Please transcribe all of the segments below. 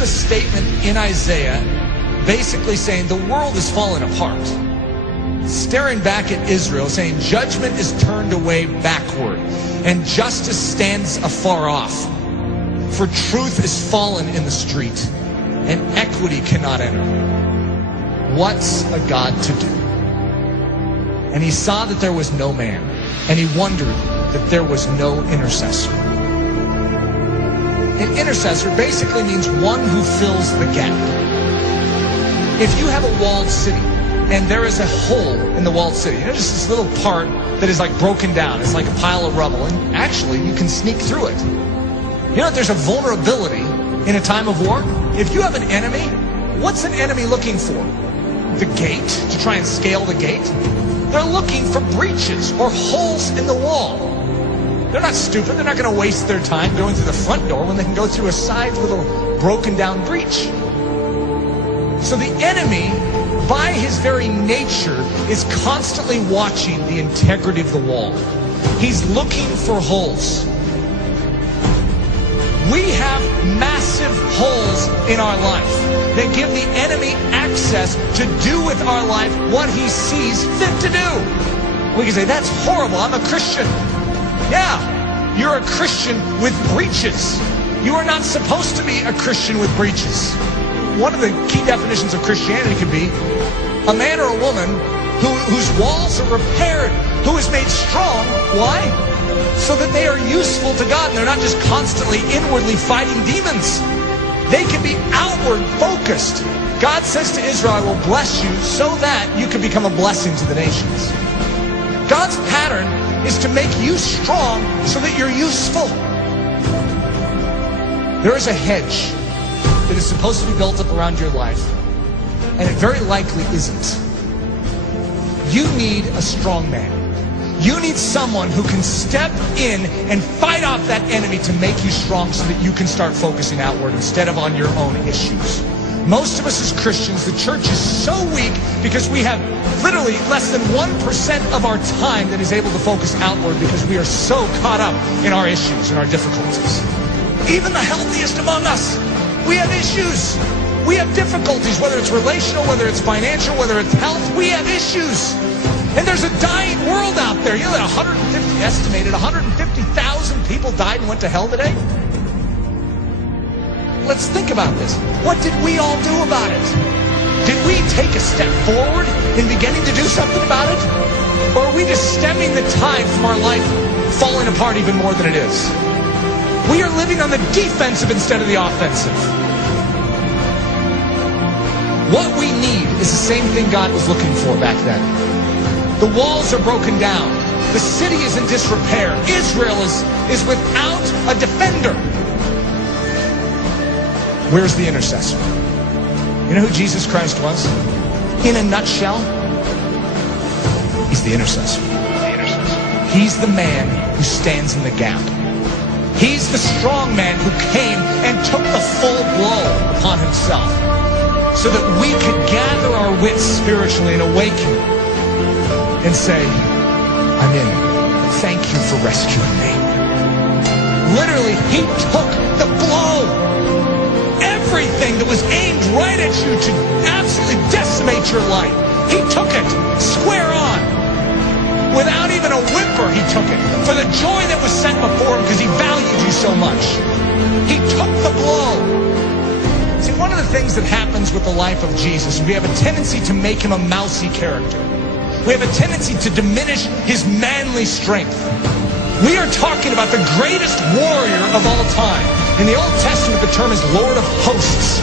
A statement in Isaiah basically saying the world is falling apart, staring back at Israel, saying judgment is turned away backward and justice stands afar off, for truth is fallen in the street and equity cannot enter. What's a God to do? And he saw that there was no man, and he wondered that there was no intercessor. An intercessor basically means one who fills the gap. If you have a walled city and there is a hole in the walled city, just this little part that is like broken down, it's like a pile of rubble, and actually you can sneak through it. You know, there's a vulnerability in a time of war. If you have an enemy, what's an enemy looking for? The gate, to try and scale the gate? They're looking for breaches or holes in the wall. They're not stupid. They're not going to waste their time going through the front door when they can go through a side little broken down breach. So the enemy, by his very nature, is constantly watching the integrity of the wall. He's looking for holes. We have massive holes in our life that give the enemy access to do with our life what he sees fit to do. We can say, that's horrible. I'm a Christian. Yeah, you're a Christian with breaches. You are not supposed to be a Christian with breaches. One of the key definitions of Christianity could be a man or a woman whose walls are repaired, who is made strong. Why? So that they are useful to God and they're not just constantly inwardly fighting demons. They can be outward focused. God says to Israel, I will bless you so that you can become a blessing to the nations. God's pattern is to make you strong so that you're useful. There is a hedge that is supposed to be built up around your life, and it very likely isn't. You need a strong man. You need someone who can step in and fight off that enemy to make you strong so that you can start focusing outward instead of on your own issues. Most of us as Christians, the church is so weak because we have literally less than 1% of our time that is able to focus outward because we are so caught up in our issues and our difficulties. Even the healthiest among us, we have issues. We have difficulties, whether it's relational, whether it's financial, whether it's health, we have issues. And there's a dying world out there. You know that estimated 150,000 people died and went to hell today? Let's think about this. What did we all do about it? Did we take a step forward in beginning to do something about it? Or are we just stemming the tide from our life falling apart even more than it is? We are living on the defensive instead of the offensive. What we need is the same thing God was looking for back then. The walls are broken down. The city is in disrepair. Israel is without a defender. Where's the intercessor? You know who Jesus Christ was? In a nutshell, he's the intercessor. He's the man who stands in the gap. He's the strong man who came and took the full blow upon himself so that we could gather our wits spiritually and awaken and say, I'm in. Thank you for rescuing me. Literally, he took the blow. Everything that was aimed right at you to absolutely decimate your life, he took it square on. Without even a whimper, he took it. For the joy that was set before him because he valued you so much. He took the blow. See, one of the things that happens with the life of Jesus, we have a tendency to make him a mousy character. We have a tendency to diminish his manly strength. We are talking about the greatest warrior of all time. In the Old Testament, the term is Lord of Hosts,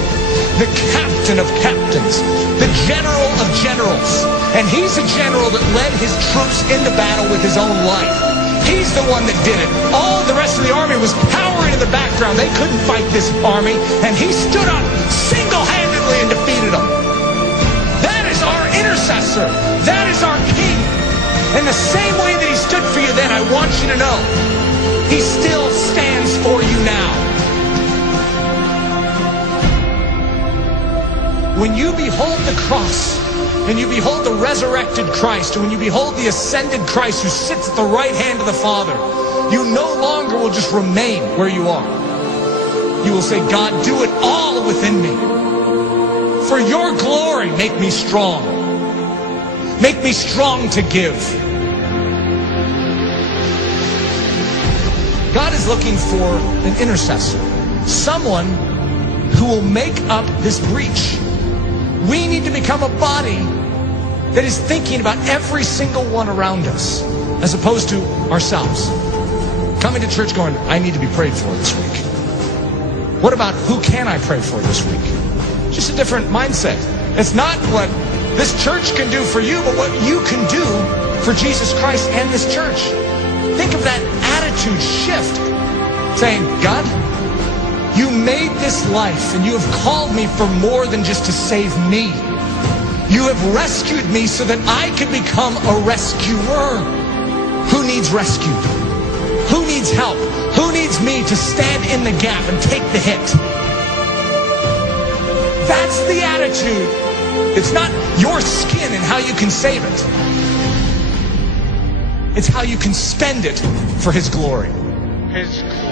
the captain of captains, the general of generals. And he's a general that led his troops into battle with his own life. He's the one that did it. All the rest of the army was cowering in the background. They couldn't fight this army. And he stood up single-handedly and defeated them. That is our intercessor. That is our king. And the you to know, he still stands for you now. When you behold the cross, and you behold the resurrected Christ, and when you behold the ascended Christ who sits at the right hand of the Father, you no longer will just remain where you are. You will say, God, do it all within me. For your glory, make me strong. Make me strong to give. God is looking for an intercessor, someone who will make up this breach. We need to become a body that is thinking about every single one around us, as opposed to ourselves. Coming to church going, I need to be prayed for this week. What about who can I pray for this week? Just a different mindset. It's not what this church can do for you, but what you can do for Jesus Christ and this church. Think of that attitude shift, saying, God, you made this life, and you have called me for more than just to save me. You have rescued me so that I can become a rescuer. Who needs rescued? Who needs help? Who needs me to stand in the gap and take the hit? That's the attitude. It's not your skin and how you can save it. It's how you can spend it for His glory. His glory.